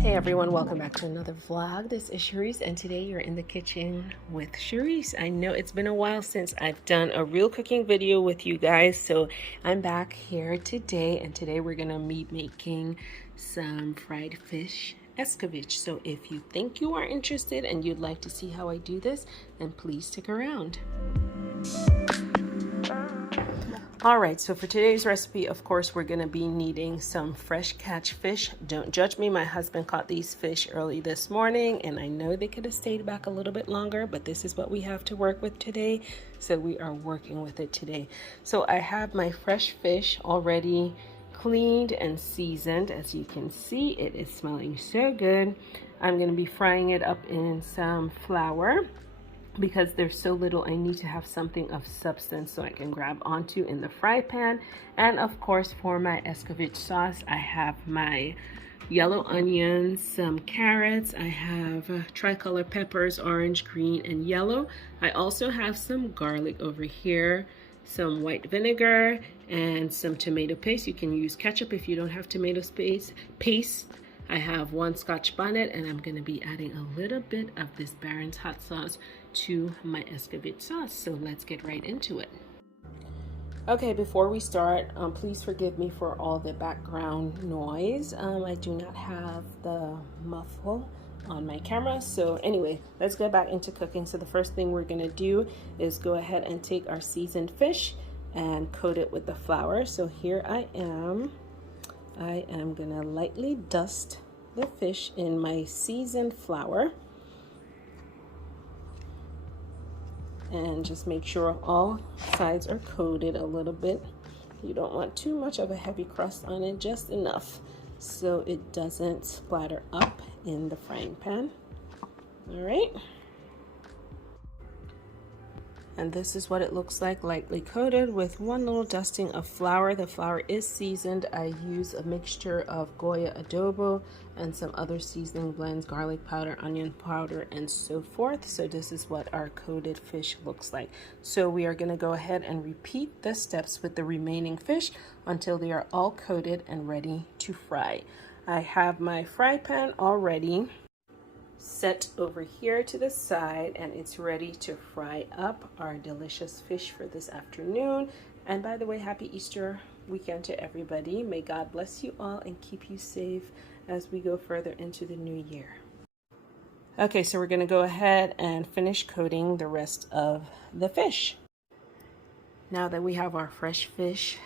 Hey everyone, welcome back to another vlog. This is Charisse and today you're in the kitchen with Charisse. I know it's been a while since I've done a real cooking video with you guys, so I'm back here today, and today we're gonna be making some fried fish ESCOVICH. So if you think you are interested and you'd like to see how I do this, then please stick around. Alright, so for today's recipe, of course, we're going to be needing some fresh catch fish. Don't judge me, my husband caught these fish early this morning, and I know they could have stayed back a little bit longer, but this is what we have to work with today, so we are working with it today. So I have my fresh fish already cleaned and seasoned. As you can see, it is smelling so good. I'm going to be frying it up in some flour. Because there's so little, I need to have something of substance so I can grab onto in the fry pan. And of course, for my ESCOVICH sauce, I have my yellow onions, some carrots, I have tricolor peppers, orange, green, and yellow. I also have some garlic over here, some white vinegar, and some tomato paste. You can use ketchup if you don't have tomato paste. I have 1 Scotch bonnet, and I'm going to be adding a little bit of this Barron's hot sauce to my ESCOVICH sauce. So let's get right into it. Okay, before we start, please forgive me for all the background noise. I do not have the muffle on my camera. So anyway, let's get back into cooking. So the first thing we're going to do is go ahead and take our seasoned fish and coat it with the flour. So here I am gonna lightly dust the fish in my seasoned flour and just make sure all sides are coated a little bit. You don't want too much of a heavy crust on it, just enough so it doesn't splatter up in the frying pan. All right. And this is what it looks like, lightly coated with 1 little dusting of flour. The flour is seasoned. I use a mixture of Goya adobo and some other seasoning blends, garlic powder, onion powder, and so forth. So this is what our coated fish looks like. So we are going to go ahead and repeat the steps with the remaining fish until they are all coated and ready to fry. I have my fry pan already set over here to the side, and it's ready to fry up our delicious fish for this afternoon. And by the way, happy Easter weekend to everybody. May God bless you all and keep you safe as we go further into the new year. Okay, so we're going to go ahead and finish coating the rest of the fish. Now that we have our fresh fish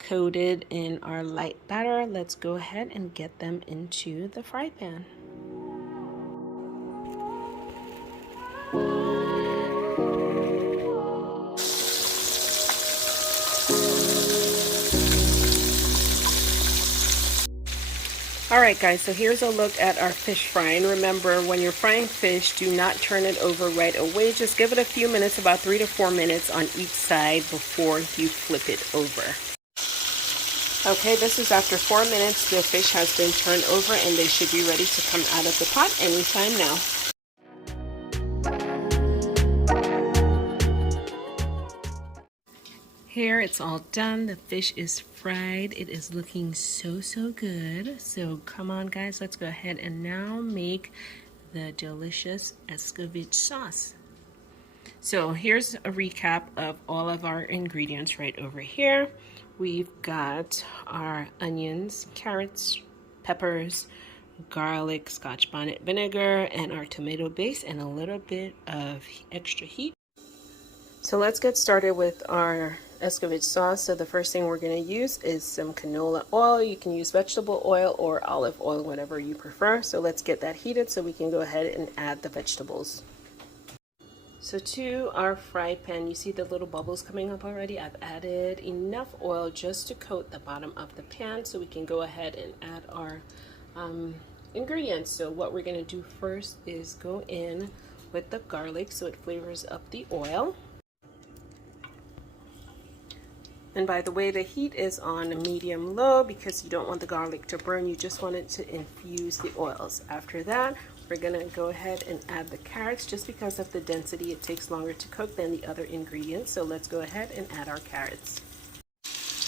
coated in our light batter, let's go ahead and get them into the fry pan. Alright guys, so here's a look at our fish frying. Remember, when you're frying fish, do not turn it over right away. Just give it a few minutes, about 3 to 4 minutes on each side before you flip it over. Okay, this is after 4 minutes. The fish has been turned over and they should be ready to come out of the pot anytime now. Here it's all done. The fish is fried. It is looking so good. So come on guys, let's go ahead and now make the delicious ESCOVICH sauce. So here's a recap of all of our ingredients right over here. We've got our onions, carrots, peppers, garlic, Scotch bonnet vinegar, and our tomato base, and a little bit of extra heat. So let's get started with our ESCOVICH sauce. So the first thing we're going to use is some canola oil. You can use vegetable oil or olive oil, whatever you prefer. So let's get that heated so we can go ahead and add the vegetables. So to our fry pan, you see the little bubbles coming up already. I've added enough oil just to coat the bottom of the pan so we can go ahead and add our ingredients. So what we're going to do first is go in with the garlic so it flavors up the oil. And by the way, the heat is on medium low because you don't want the garlic to burn. You just want it to infuse the oils. After that, we're going to go ahead and add the carrots. Just because of the density, it takes longer to cook than the other ingredients. So let's go ahead and add our carrots.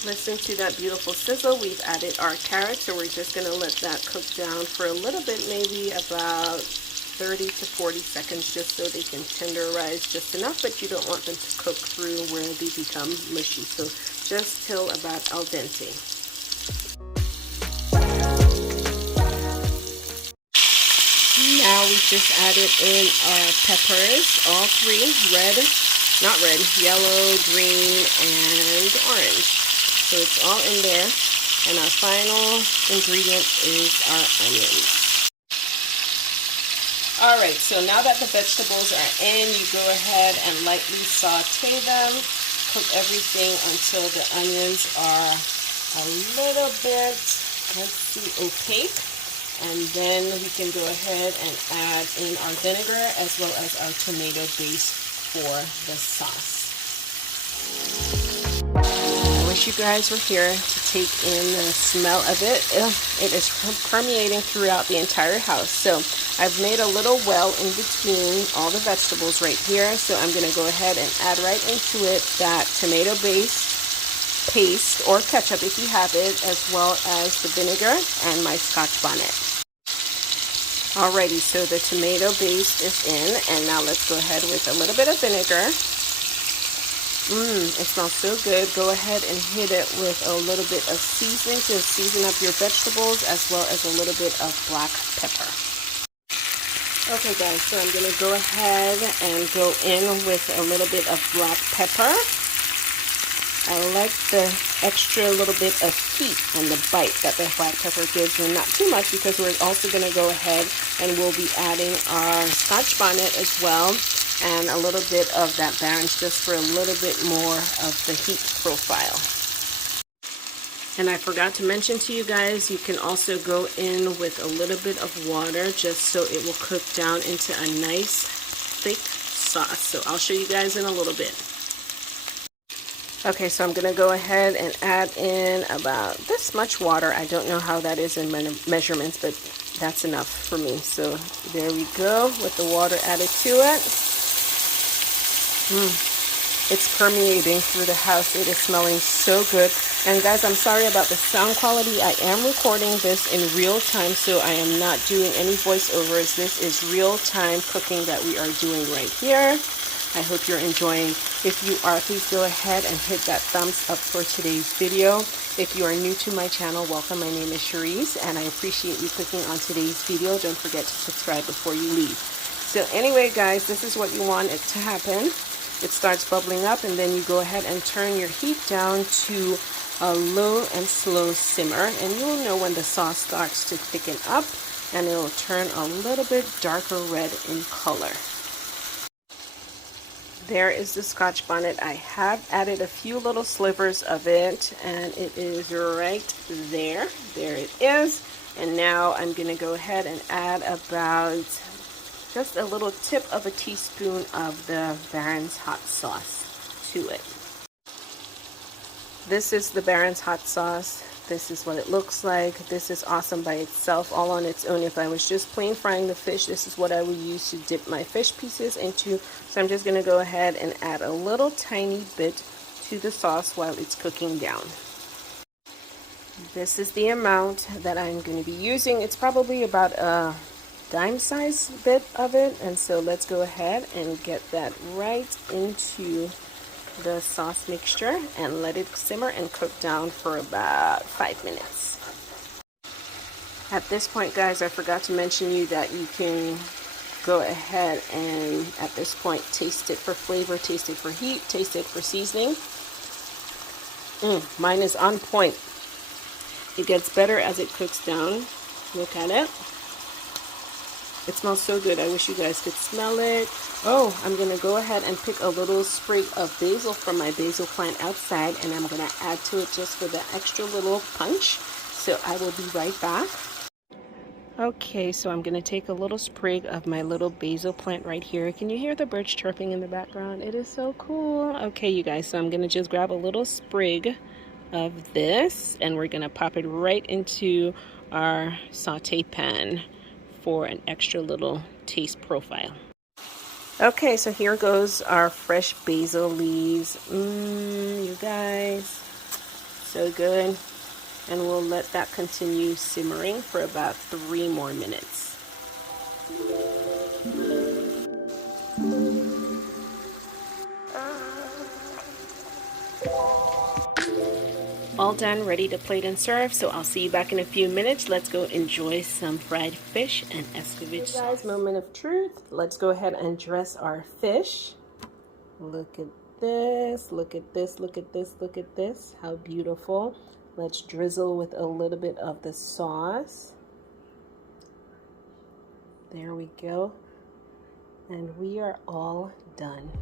Listen to that beautiful sizzle. We've added our carrots, so we're just going to let that cook down for a little bit, maybe about 30 to 40 seconds, just so they can tenderize just enough, but you don't want them to cook through where they become mushy. So just till about al dente. Now we just added in our peppers, all three, yellow, green, and orange. So it's all in there. And our final ingredient is our onions. All right, so now that the vegetables are in, you go ahead and lightly saute them. Cook everything until the onions are a little bit, opaque. And then we can go ahead and add in our vinegar as well as our tomato base for the sauce. I wish you guys were here to take in the smell of it. It is permeating throughout the entire house. So I've made a little well in between all the vegetables right here. So I'm going to go ahead and add right into it that tomato base paste or ketchup if you have it, as well as the vinegar and my Scotch bonnet. Alrighty, so the tomato paste is in, and now let's go ahead with a little bit of vinegar. It smells so good. Go ahead and hit it with a little bit of seasoning to season up your vegetables, as well as a little bit of black pepper. Okay guys, so I'm going to go ahead and go in with a little bit of black pepper. I like the extra little bit of heat and the bite that the black pepper gives, and not too much because we're also going to go ahead and we'll be adding our Scotch bonnet as well, and a little bit of that Barron's just for a little bit more of the heat profile. And I forgot to mention to you guys, you can also go in with a little bit of water just so it will cook down into a nice thick sauce. So I'll show you guys in a little bit. Okay, so I'm going to go ahead and add in about this much water. I don't know how that is in measurements, but that's enough for me. So there we go with the water added to it. It's permeating through the house. It is smelling so good. And guys, I'm sorry about the sound quality. I am recording this in real time, so I am not doing any voiceovers. This is real time cooking that we are doing right here. I hope you're enjoying. If you are, please go ahead and hit that thumbs up for today's video. If you are new to my channel, welcome. My name is Cherise, and I appreciate you clicking on today's video. Don't forget to subscribe before you leave. So anyway, guys, this is what you want it to happen. It starts bubbling up, and then you go ahead and turn your heat down to a low and slow simmer, and you'll know when the sauce starts to thicken up, and it'll turn a little bit darker red in color. There is the Scotch bonnet. I have added a few little slivers of it, and it is right there. There it is. And now I'm going to go ahead and add about just a little tip of a teaspoon of the Barron's hot sauce to it. This is the Barron's hot sauce. This is what it looks like. This is awesome by itself, all on its own. If I was just plain frying the fish, this is what I would use to dip my fish pieces into. So I'm just going to go ahead and add a little tiny bit to the sauce while it's cooking down. This is the amount that I'm going to be using. It's probably about a dime size bit of it. And so let's go ahead and get that right into the sauce mixture and let it simmer and cook down for about 5 minutes. At this point, guys, I forgot to mention you that you can go ahead and at this point taste it for flavor, taste it for heat, taste it for seasoning. Mine is on point. It gets better as it cooks down. Look at it. It smells so good. I wish you guys could smell it. Oh, I'm going to go ahead and pick a little sprig of basil from my basil plant outside, and I'm going to add to it just for the extra little punch. So I will be right back. Okay, so I'm gonna take a little sprig of my little basil plant right here. Can you hear the birds chirping in the background? It is so cool. Okay, you guys, so I'm gonna just grab a little sprig of this and we're gonna pop it right into our saute pan for an extra little taste profile. Okay, so here goes our fresh basil leaves. You guys, so good. And we'll let that continue simmering for about 3 more minutes. All done, ready to plate and serve, so I'll see you back in a few minutes. Let's go enjoy some fried fish and ESCOVICH sauce. Guys, moment of truth. Let's go ahead and dress our fish. Look at this, look at this, look at this, look at this. How beautiful. Let's drizzle with a little bit of the sauce. There we go. And we are all done.